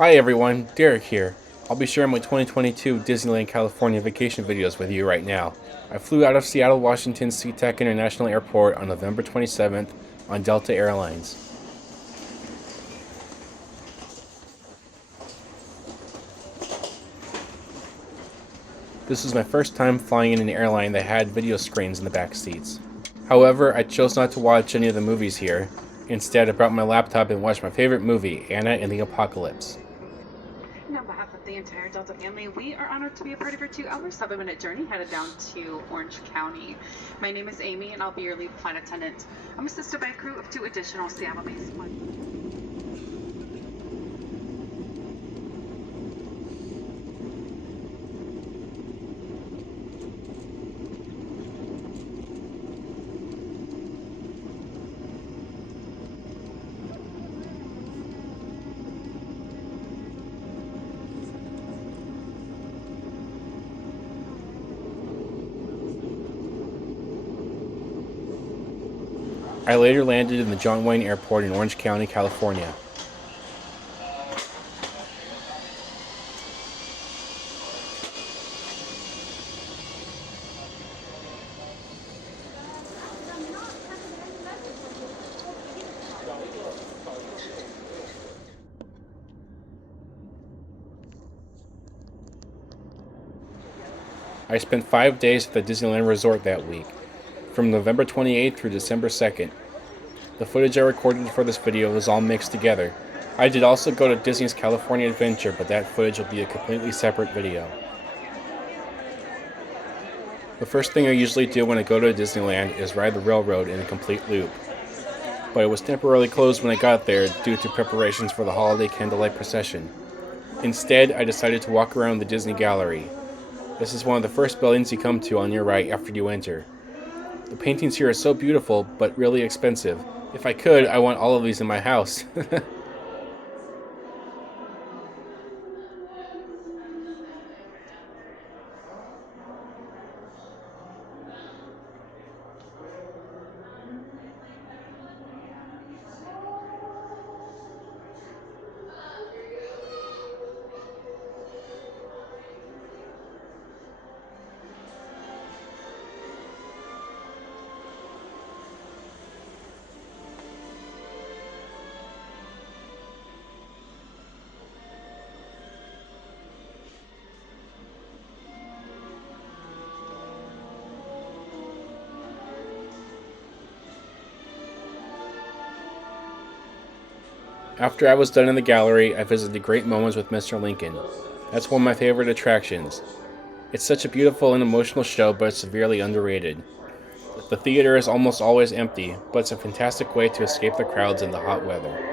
Hi everyone, Derek here. I'll be sharing my 2022 Disneyland California vacation videos with you right now. I flew out of Seattle, Washington SeaTac International Airport on November 27th on Delta Airlines. This was my first time flying in an airline that had video screens in the back seats. However, I chose not to watch any of the movies here. Instead, I brought my laptop and watched my favorite movie, Anna and the Apocalypse. On behalf of the entire Delta family, we are honored to be a part of your 2-hour, 7-minute journey headed down to Orange County. My name is Amy, and I'll be your lead flight attendant. I'm assisted by a crew of 2 additional Seattle-based flight. I later landed in the John Wayne Airport in Orange County, California. I spent 5 days at the Disneyland Resort that week, from November 28th through December 2nd. The footage I recorded for this video was all mixed together. I did also go to Disney's California Adventure, but that footage will be a completely separate video. The first thing I usually do when I go to Disneyland is ride the railroad in a complete loop. But it was temporarily closed when I got there due to preparations for the holiday candlelight procession. Instead, I decided to walk around the Disney Gallery. This is one of the first buildings you come to on your right after you enter. The paintings here are so beautiful, but really expensive. If I could, I want all of these in my house. After I was done in the gallery, I visited Great Moments with Mr. Lincoln. That's one of my favorite attractions. It's such a beautiful and emotional show, but it's severely underrated. The theater is almost always empty, but it's a fantastic way to escape the crowds in the hot weather.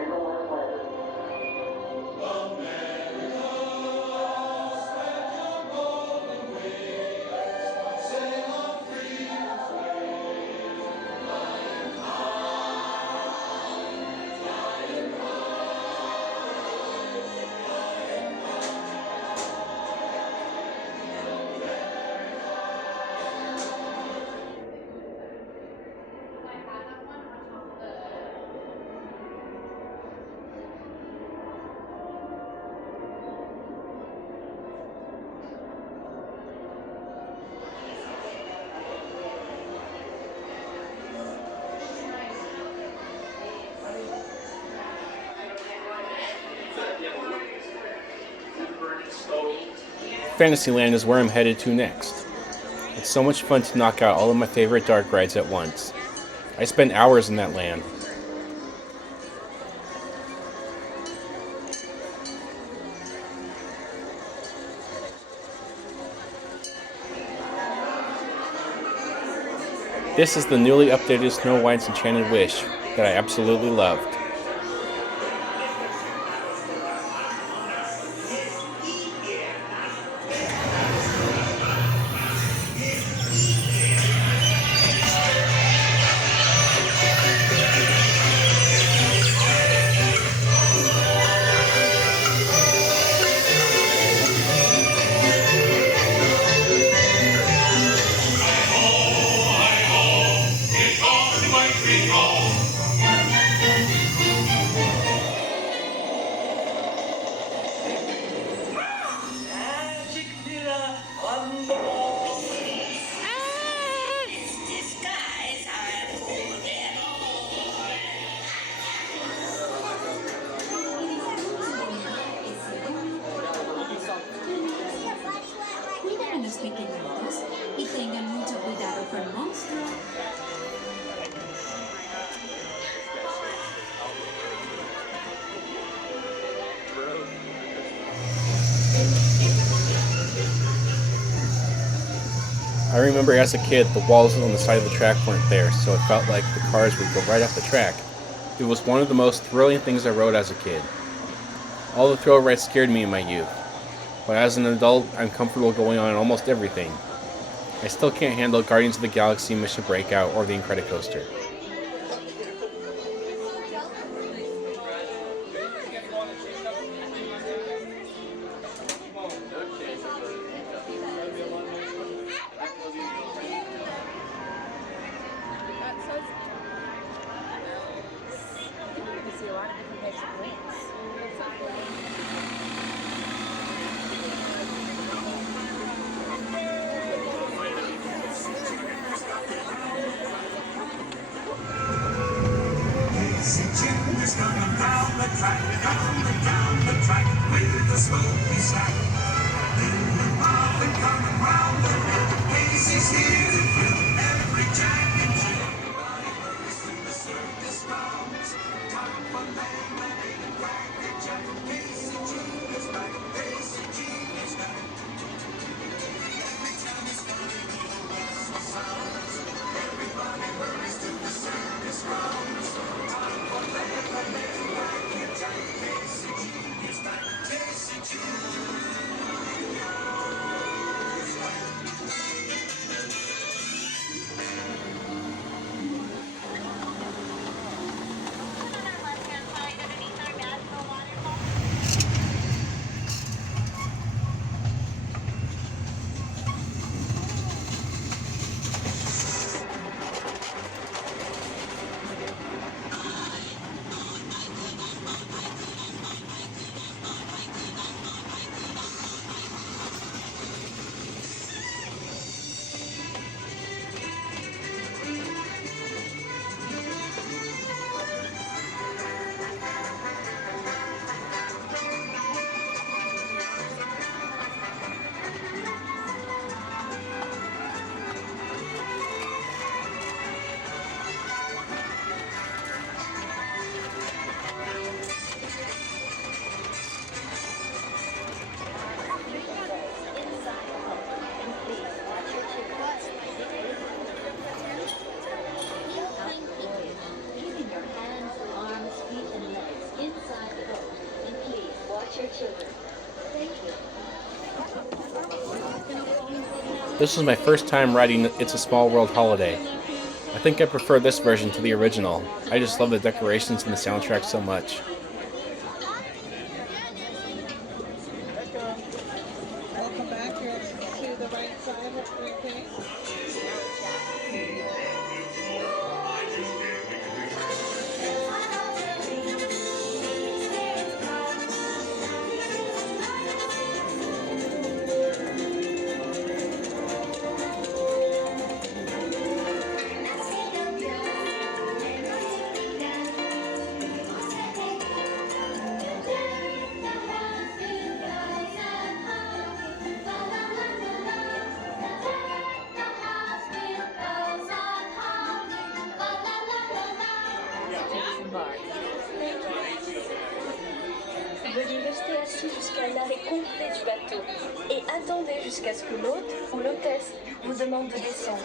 Fantasyland is where I'm headed to next. It's so much fun to knock out all of my favorite dark rides at once. I spent hours in that land. This is the newly updated Snow White's Enchanted Wish that I absolutely loved. remember as a kid, the walls on the side of the track weren't there, so it felt like the cars would go right off the track. It was one of the most thrilling things I rode as a kid. All the thrill rides scared me in my youth, but as an adult, I'm comfortable going on almost everything. I still can't handle Guardians of the Galaxy Mission Breakout or the Incredicoaster. This was my first time riding It's a Small World Holiday. I think I prefer this version to the original. I just love the decorations and the soundtrack so much. Welcome back here to the right side of the okay? Veuillez rester assis jusqu'à l'arrêt complet du bateau et attendez jusqu'à ce que l'hôte ou l'hôtesse vous demande de descendre.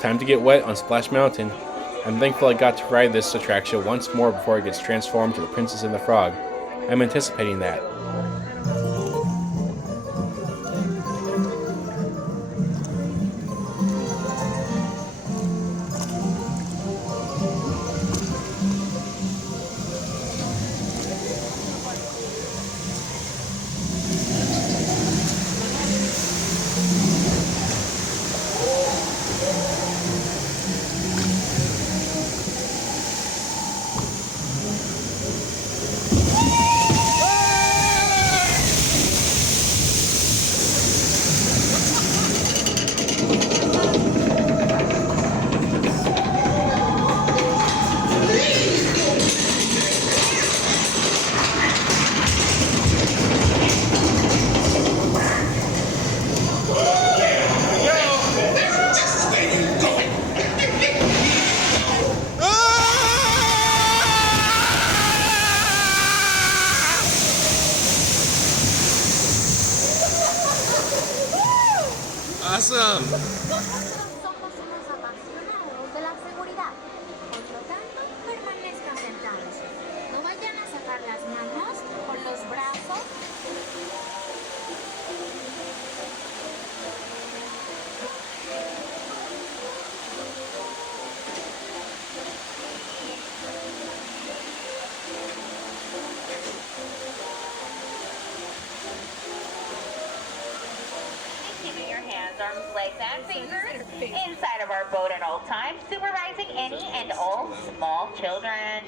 Time to get wet on Splash Mountain. I'm thankful I got to ride this attraction once more before it gets transformed to the Princess and the Frog. I'm anticipating that. Awesome! Somos unos apasionados de la seguridad. Por lo tanto, permanezcan sentados. No vayan a sacar las manos o los brazos. Keeping your hands, arms, legs, and fingers inside of our boat at all times, supervising any and all small children.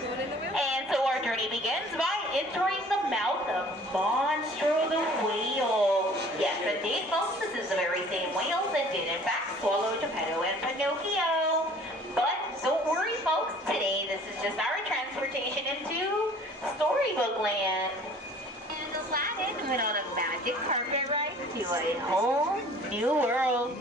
And so our journey begins by entering the mouth of Monstro the whale. Yes, indeed, folks, this is the very same whale that did in fact swallow Geppetto and Pinocchio. But don't worry, folks, today this is just our transportation into Storybook Land. And Aladdin went on a magic carpet ride to a whole new world.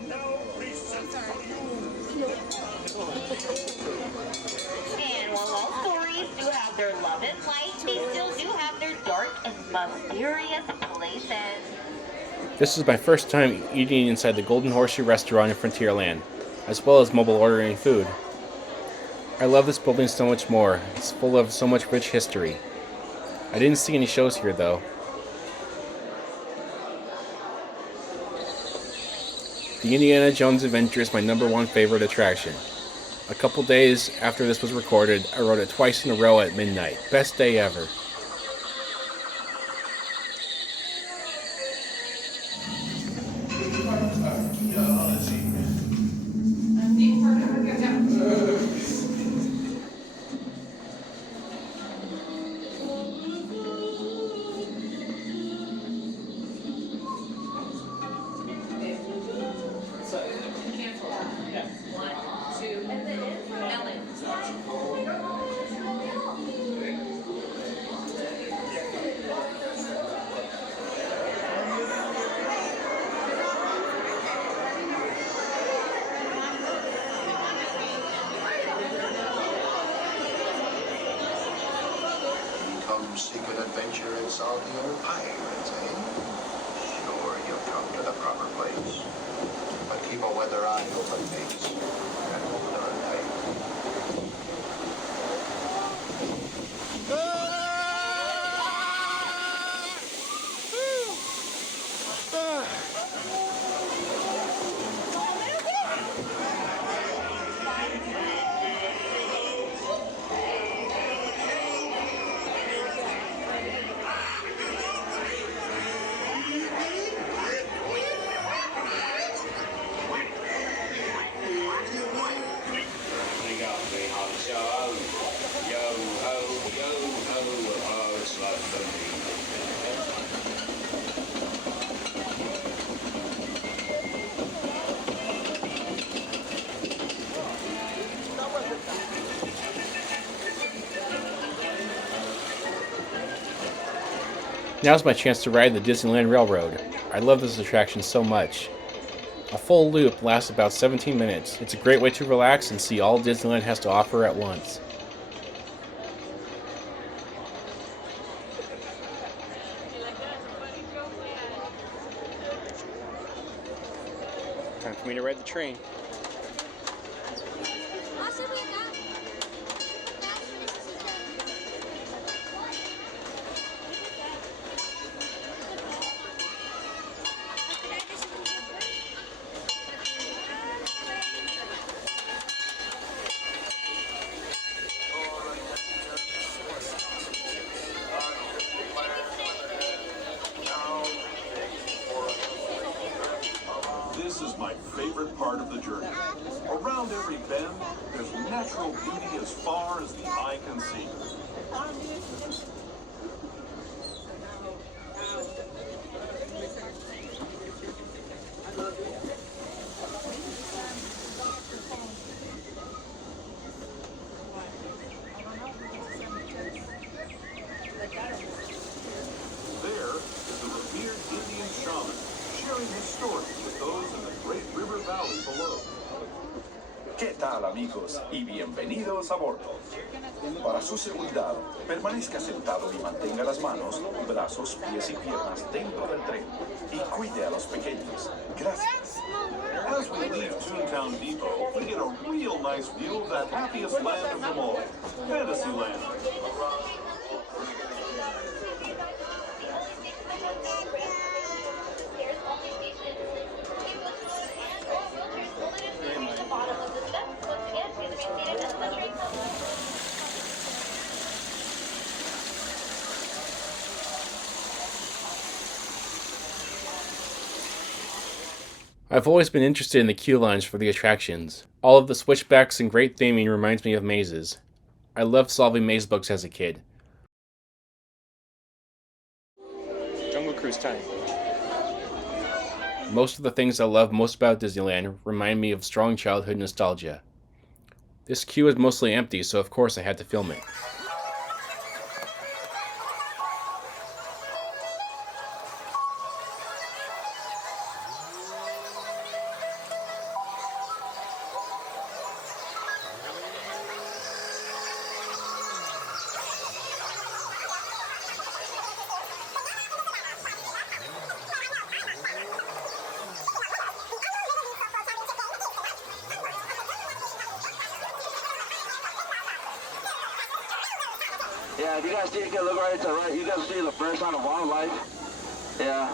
And while all stories do have their love and light, they still do have their dark and mysterious places. This is my first time eating inside the Golden Horseshoe restaurant in Frontierland, as well as mobile ordering food. I love this building so much more. It's full of so much rich history. I didn't see any shows here though. The Indiana Jones Adventure is my #1 favorite attraction. A couple days after this was recorded, I rode it twice in a row at midnight. Best day ever. Seek an adventure and solve the old pirates, eh? Sure, you'll come to the proper place. But keep a weather eye open, mates. And hold on tight. Now's my chance to ride the Disneyland Railroad. I love this attraction so much. A full loop lasts about 17 minutes. It's a great way to relax and see all Disneyland has to offer at once. Time for me to ride the train. This is my favorite part of the journey. Around every bend, there's natural beauty as far as the eye can see. There is the revered Indian shaman sharing his story with those in the Great River Valley below. ¿Qué tal, amigos? Y bienvenidos a bordo. Para su seguridad, permanezca sentado y mantenga las manos, brazos, pies y piernas dentro del tren. Y cuide a los pequeños. Gracias. downtown depot, we get a real nice view of that happiest land of them all, Fantasyland. I've always been interested in the queue lines for the attractions. All of the switchbacks and great theming reminds me of mazes. I loved solving maze books as a kid. Jungle Cruise time. Most of the things I love most about Disneyland remind me of strong childhood nostalgia. This queue is mostly empty, so of course I had to film it. Yeah, if you guys see it, look right to the right. You guys will see the first sign of wildlife. Yeah.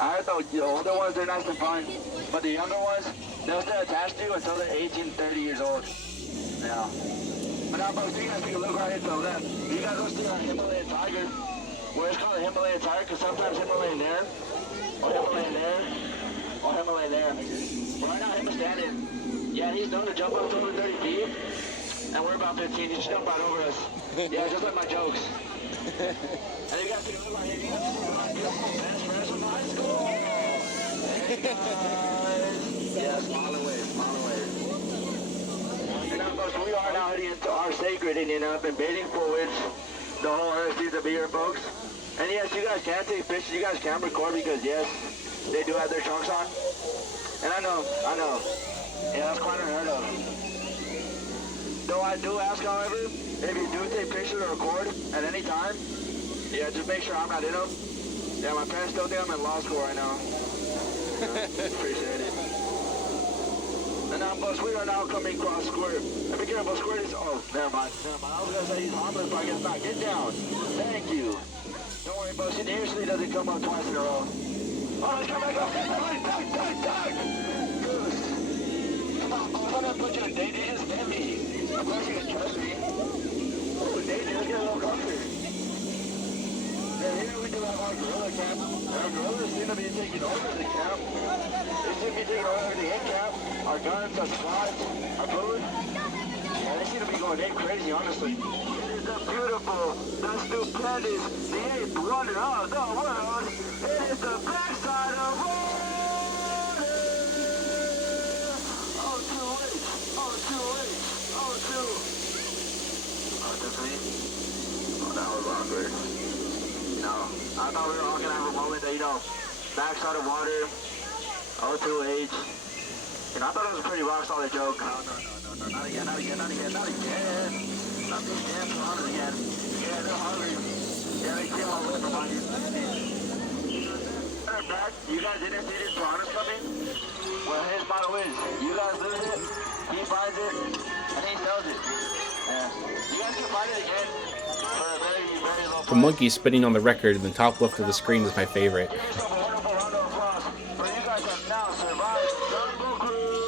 I heard the older ones, they're nice and fun. But the younger ones, they'll stay attached to you until they're 18, 30 years old. Yeah. But now, folks, you guys can look right to the left. You guys will see our Himalayan tiger. Where it's called a Himalayan tiger, because sometimes Himalayan there, or Himalayan there, or Himalayan there. But right now, him is standing. Yeah, he's known to jump up to over 30 feet. And we're about 15. He just jumped right over us. Yeah, just like my jokes. And you guys can look right here. You guys see my beautiful best friends from high school. Hey guys. Yeah, smile away, smile away. And now, folks, we are now heading into our sacred Indian up and bathing for which the whole earth seems to be here, folks. And yes, you guys can take pictures. You guys can record because yes, they do have their trunks on. And I know. Yeah, that's quite unheard of. Though I do ask, however, if you do take pictures or record at any time, yeah, just make sure I'm not in them. Yeah, my parents still think I'm in law school right now. Appreciate it. And now, folks, we are now coming across Squirt. And be careful, Squirt is... Oh, never mind. I was going to say he's harmless, but I guess not. Get down. Thank you. Don't worry, folks. He usually doesn't come up twice in a row. Oh, let's come back up. Duck. Goose. Come on, folks. I'm going to put you in danger. Just stand me. Of course you can trust me. Ooh, danger. Let's get a little closer. Yeah, here we do have our gorilla camp. Our gorillas seem to be taking over the camp. They seem to be taking over the in-camp. Our guns, our squads, our food. Yeah, they seem to be going ape crazy, honestly. It is the beautiful, the stupendous, the eighth wonder of the world. It is the backside of water. Oh, that was awkward. I thought we were all gonna have a moment that, backside of water, O2H. I thought it was a pretty rock solid joke. No, not again. Not these damn piranhas again. Yeah, they're hungry. Yeah, they came all the way from behind you. Back, you guys didn't see these piranhas coming? Well, his motto is, you guys lose it, he finds it, and he sells it. Yeah. You guys can find it again for a very, very low price. The monkey spinning on the record in the top left of the screen is my favorite. Give yourself a wonderful round of applause, for you guys have now survived Jungle Cruise.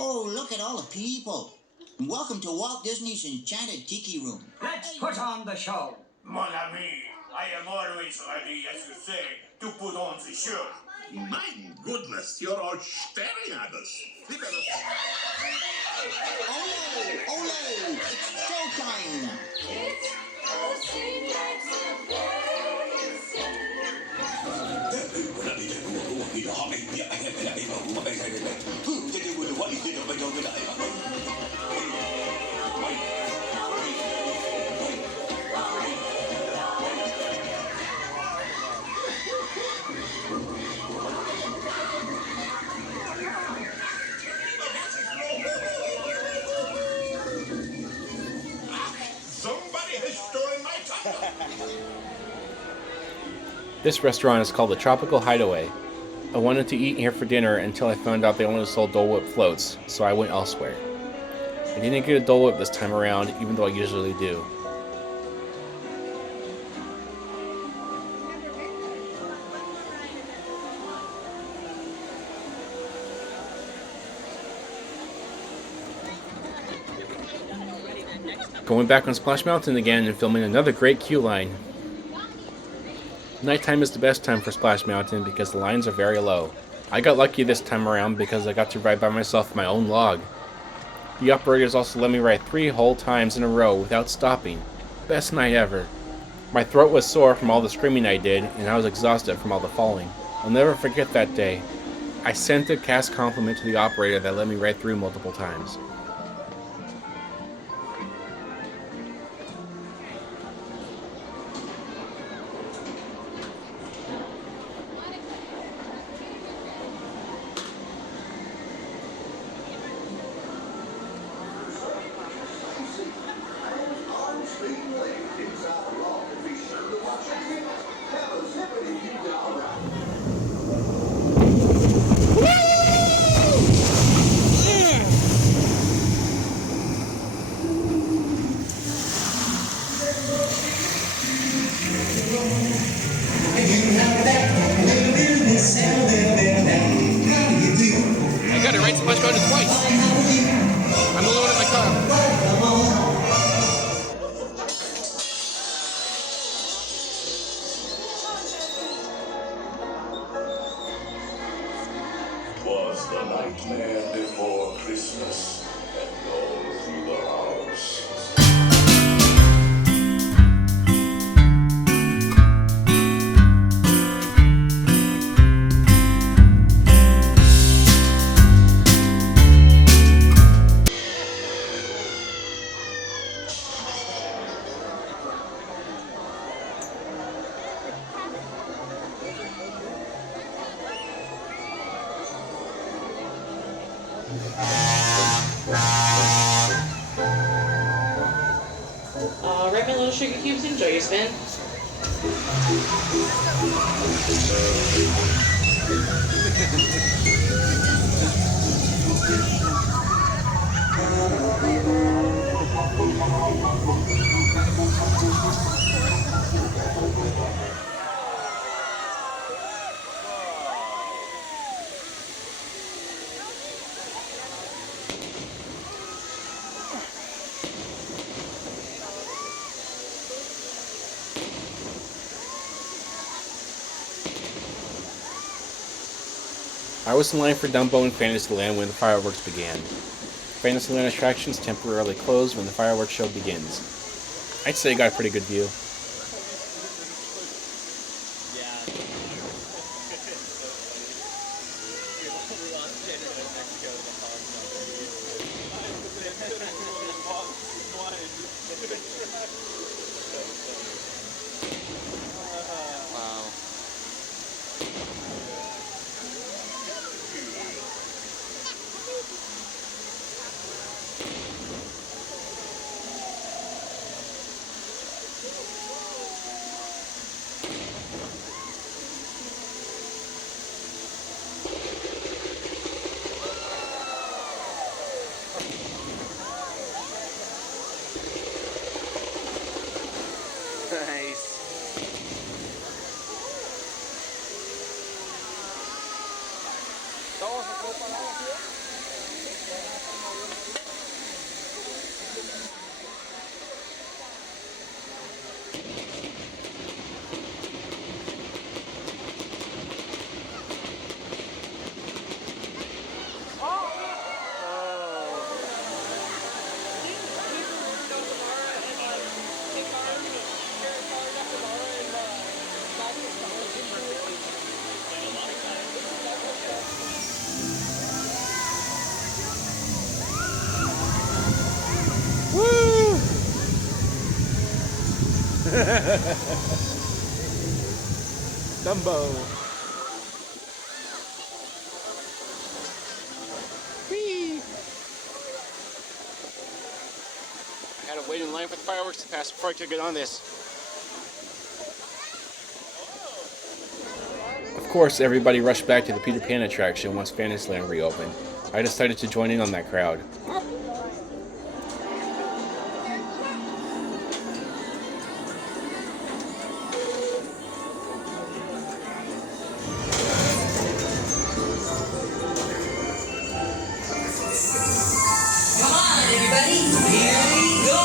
Oh, look at all the people. Welcome to Walt Disney's Enchanted Tiki Room. Let's put on the show. Mon ami, I am always ready, as you say, to put on the show. My goodness, you're all staring at us. Ole! It's showtime! This restaurant is called the Tropical Hideaway. I wanted to eat here for dinner until I found out they only sold Dole Whip floats, so I went elsewhere. I didn't get a Dole Whip this time around, even though I usually do. Going back on Splash Mountain again and filming another great queue line. Nighttime is the best time for Splash Mountain because the lines are very low. I got lucky this time around because I got to ride by myself my own log. The operators also let me ride 3 whole times in a row without stopping. Best night ever. My throat was sore from all the screaming I did, and I was exhausted from all the falling. I'll never forget that day. I sent a cast compliment to the operator that let me ride through multiple times. I got to ride Splash Mountain twice. I'm alone in my car. Was the nightmare before Christmas and all through the house. Alright, my little sugar cubes, enjoy your spin. I was in line for Dumbo in Fantasyland when the fireworks began. Fantasyland Attractions temporarily closed when the fireworks show begins. I'd say I got a pretty good view. Dumbo. Whee! I had to wait in line for the fireworks to pass before I could get on this. Of course, everybody rushed back to the Peter Pan attraction once Fantasyland reopened. I decided to join in on that crowd. Come on, everybody, here we go!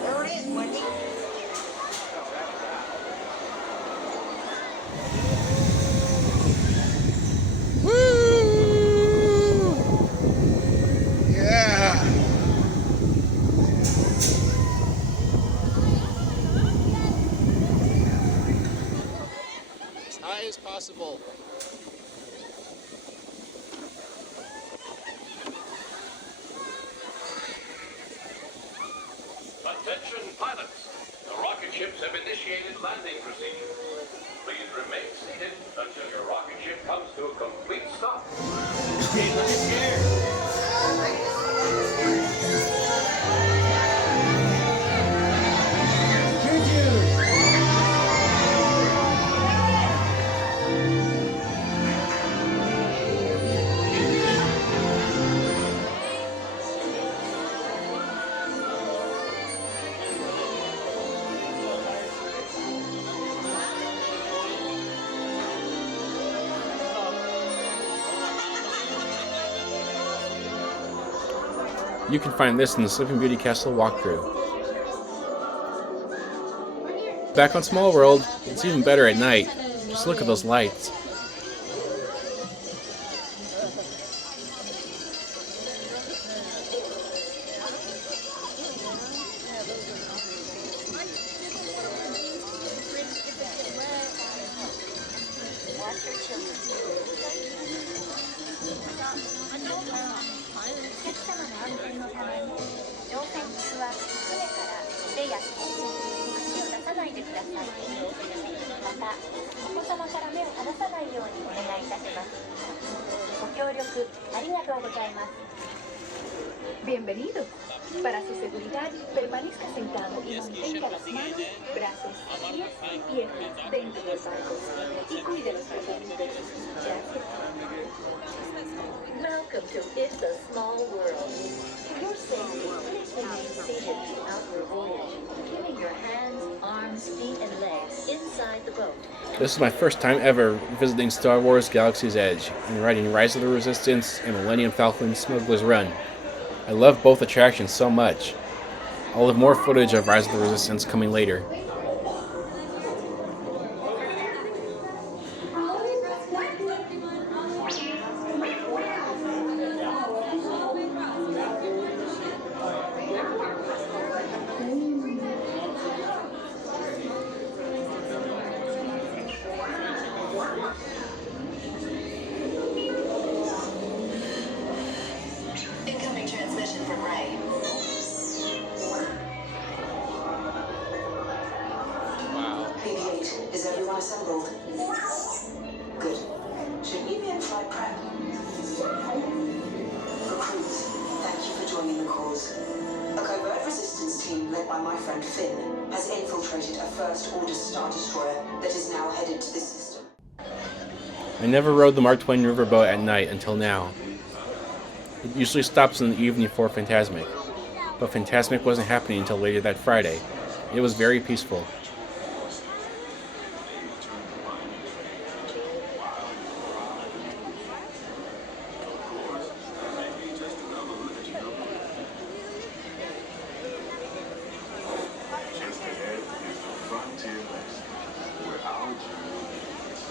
There it is, Wendy. Yeah. As high as possible. Attention pilots, the rocket ships have initiated landing procedure. Please remain seated until your rocket ship comes to a complete stop. Okay, look at here. You can find this in the Sleeping Beauty Castle walkthrough. Back on Small World, it's even better at night. Just look at those lights. Bienvenido. Para su seguridad, permanezca sentado y mantenga las manos, brazos, pies y piernas dentro del barco y cuide los protectores. Welcome to It's a Small World. For your safety, please remain seated throughout your voyage, keeping your hands, arms, feet, and legs inside the boat. This is my first time ever visiting Star Wars Galaxy's Edge and riding Rise of the Resistance and Millennium Falcon Smuggler's Run. I love both attractions so much. I'll have more footage of Rise of the Resistance coming later. Incoming transmission from Ray. Wow. BB-8, is everyone assembled? Good. Should we be in flight prep? Recruits, thank you for joining the cause. A covert resistance team led by my friend Finn has infiltrated a First Order Star Destroyer that is now headed to this system. I never rode the Mark Twain riverboat at night until now. It usually stops in the evening for Fantasmic, but Fantasmic wasn't happening until later that Friday. It was very peaceful. Just ahead is the Frontier West, where our journey begins.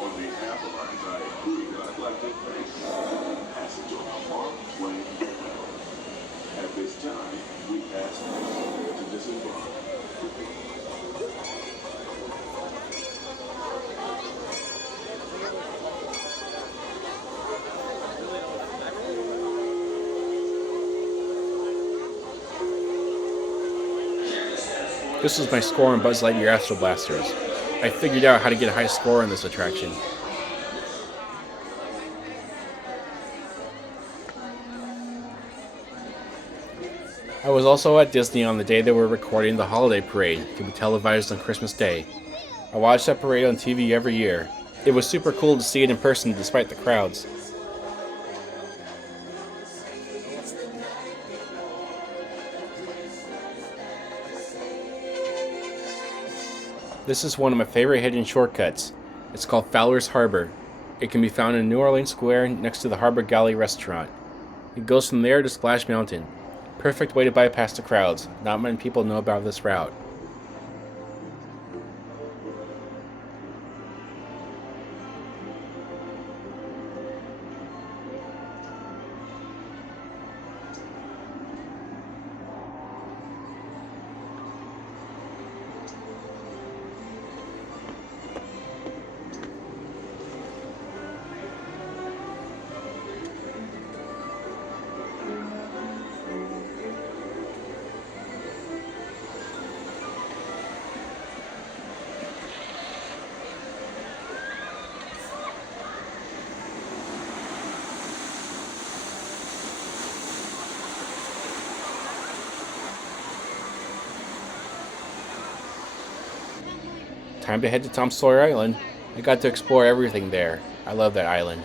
On behalf of our entire crew, I'd like to thank passage on the Mark Twain Railroad. At this time, we ask you to disembark. This is my score on Buzz Lightyear Astro Blasters. I figured out how to get a high score on this attraction. I was also at Disney on the day they were recording the holiday parade to be televised on Christmas Day. I watched that parade on TV every year. It was super cool to see it in person despite the crowds. This is one of my favorite hidden shortcuts. It's called Fowler's Harbor. It can be found in New Orleans Square next to the Harbor Galley restaurant. It goes from there to Splash Mountain. Perfect way to bypass the crowds. Not many people know about this route. Time to head to Tom Sawyer Island. I got to explore everything there. I love that island.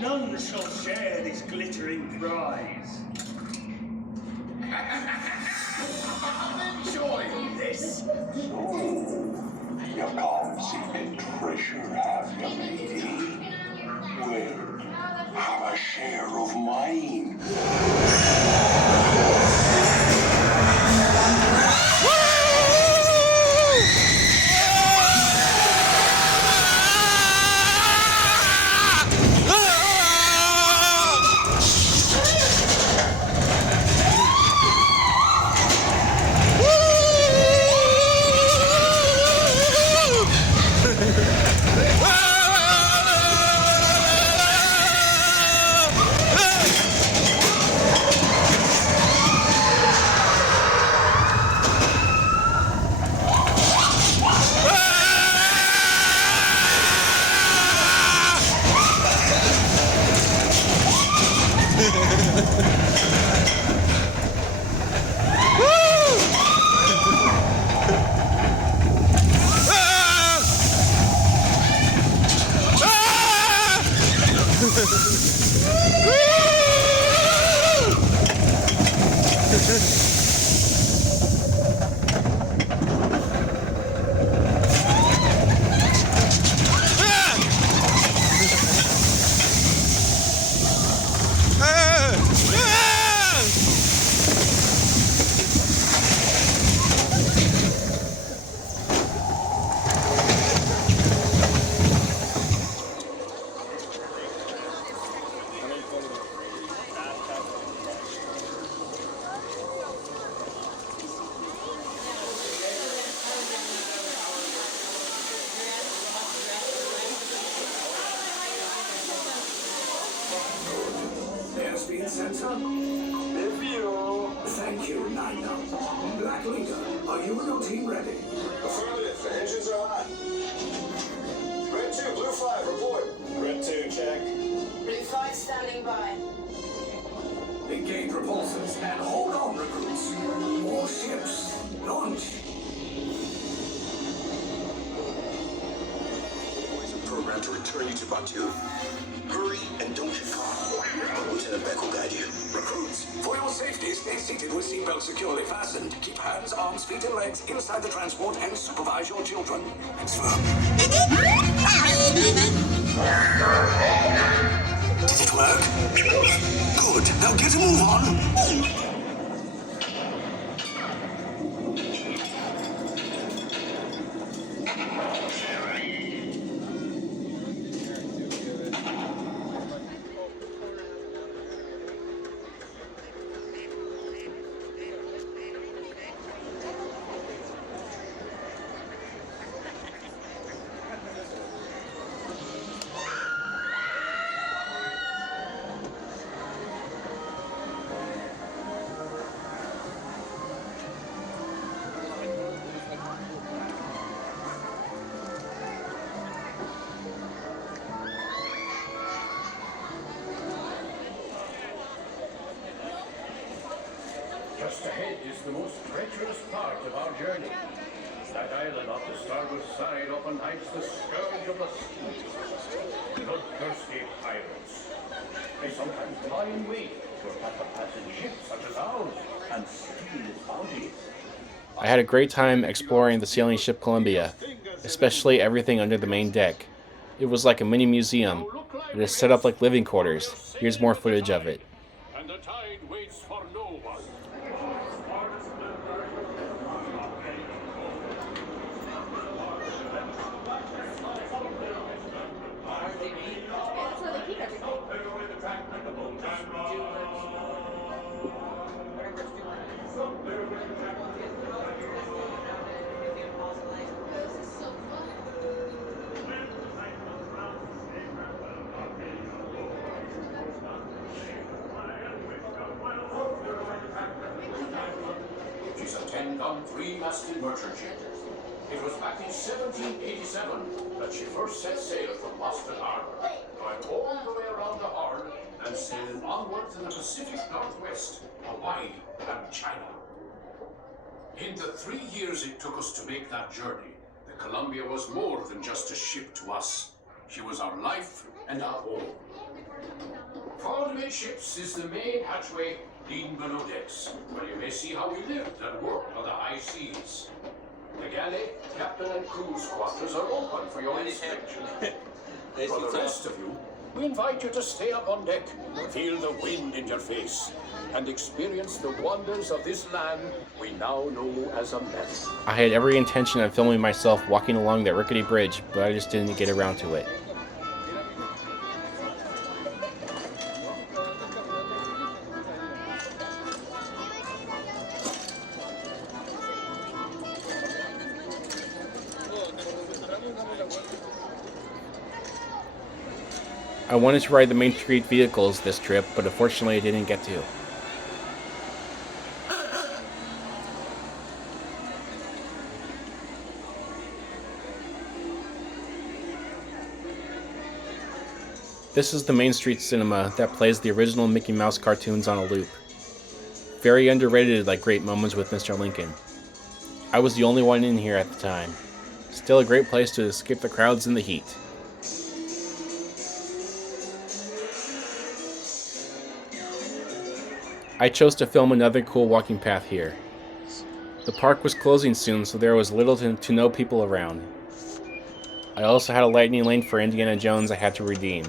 None shall share this glittering prize. I'm enjoying this. You can't seek treasure, have you, lady? Well, have a share of mine. speed sensor? Review. Thank you, Nina. Black Leader, are you and your team ready? Affirmative. The engines are hot. Red 2, Blue 5, report. Red 2, check. Blue 5 standing by. Engage repulsors and hold on, recruits. More ships. Launch. Program to return you to Batu. Hurry and don't get caught. Lieutenant Beck will guide you. Recruits, for your safety, stay seated with seatbelts securely fastened. Keep hands, arms, feet, and legs inside the transport and supervise your children. Confirm. Did it work? Good. Now get a move on. Just ahead is the most treacherous part of our journey. That island off the starboard side often hides the scourge of the seas. Bloodthirsty pirates. They sometimes lie in wait to attack a passing ship such as ours and steal its bounty. I had a great time exploring the sailing ship Columbia, especially everything under the main deck. It was like a mini museum. It is set up like living quarters. Here's more footage of it. And the tide waits for no one. She's a 10-gun, 3-masted merchant ship. It was back in 1787 that she first set sail from Boston Harbor, going all the way around the Horn and sailing onwards in the Pacific Northwest, Hawaii, and China. In the 3 years it took us to make that journey, the Columbia was more than just a ship to us. She was our life and our home. Forward amidships is the main hatchway leading below decks, where you may see how we lived and worked on the high seas. The galley, captain and crew's quarters are open for your inspection. For the rest of you, we invite you to stay up on deck, feel the wind in your face, and experience the wonders of this land we now know as America. I had every intention of filming myself walking along that rickety bridge, but I just didn't get around to it. I wanted to ride the Main Street vehicles this trip, but unfortunately I didn't get to. This is the Main Street Cinema that plays the original Mickey Mouse cartoons on a loop. Very underrated like Great Moments with Mr. Lincoln. I was the only one in here at the time. Still a great place to escape the crowds and the heat. I chose to film another cool walking path here. The park was closing soon, so there was little to no people around. I also had a lightning lane for Indiana Jones I had to redeem.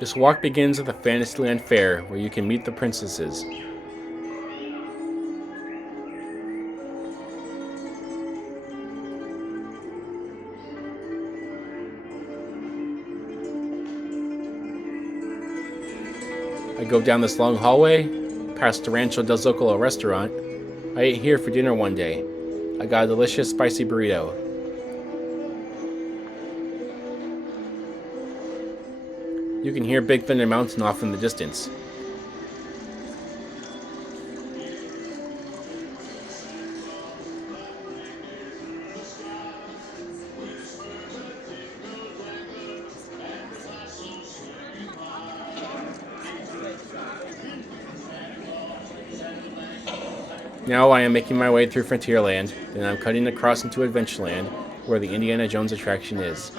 This walk begins at the Fantasyland Fair, where you can meet the princesses. I go down this long hallway, past the Rancho del Zocalo restaurant. I ate here for dinner one day. I got a delicious spicy burrito. You can hear Big Thunder Mountain off in the distance. Now I am making my way through Frontierland, then I'm cutting across into Adventureland, where the Indiana Jones attraction is.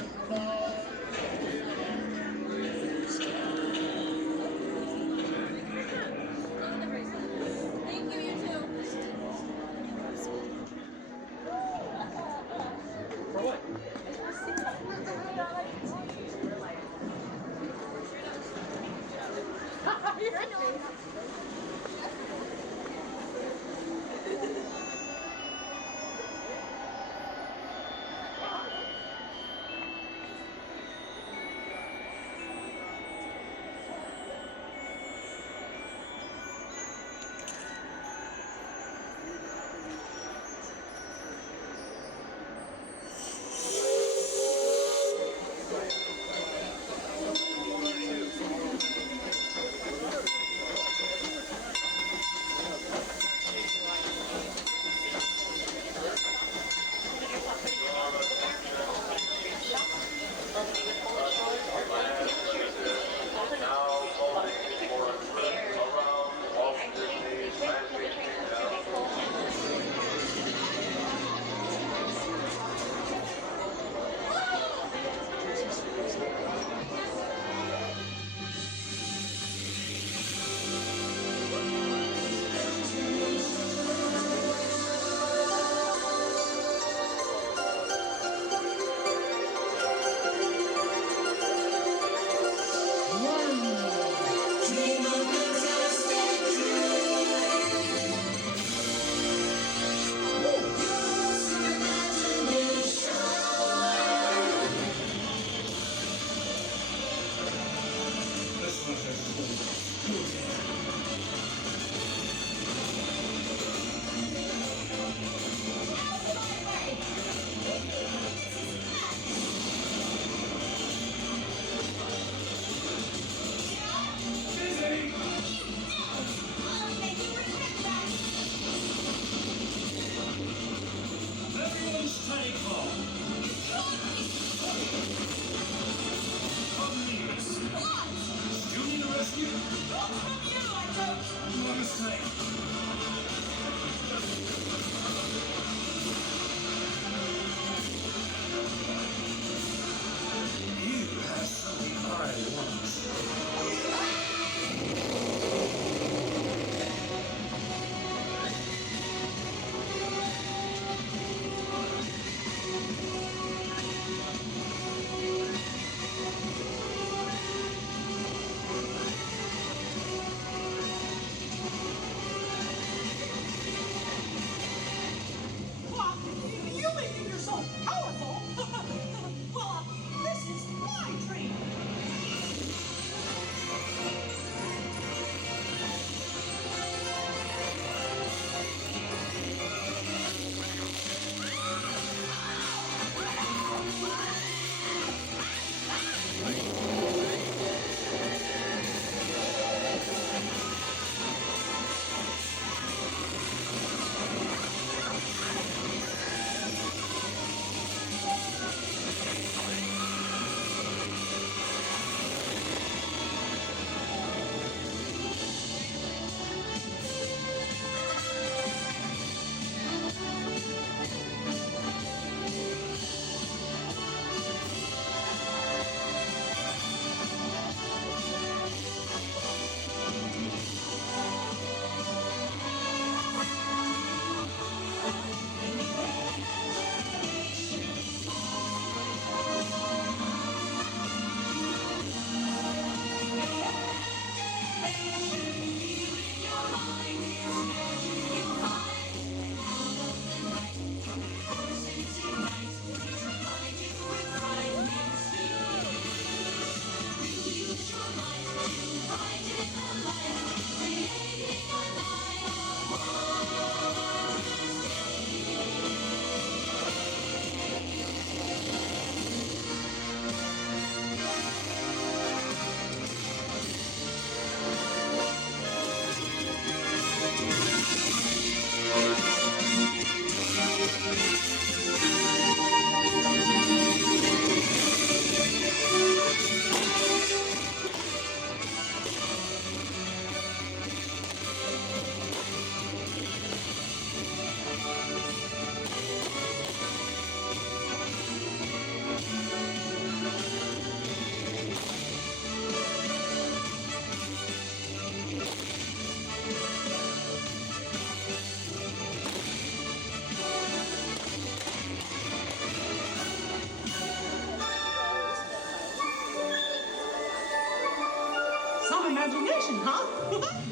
huh?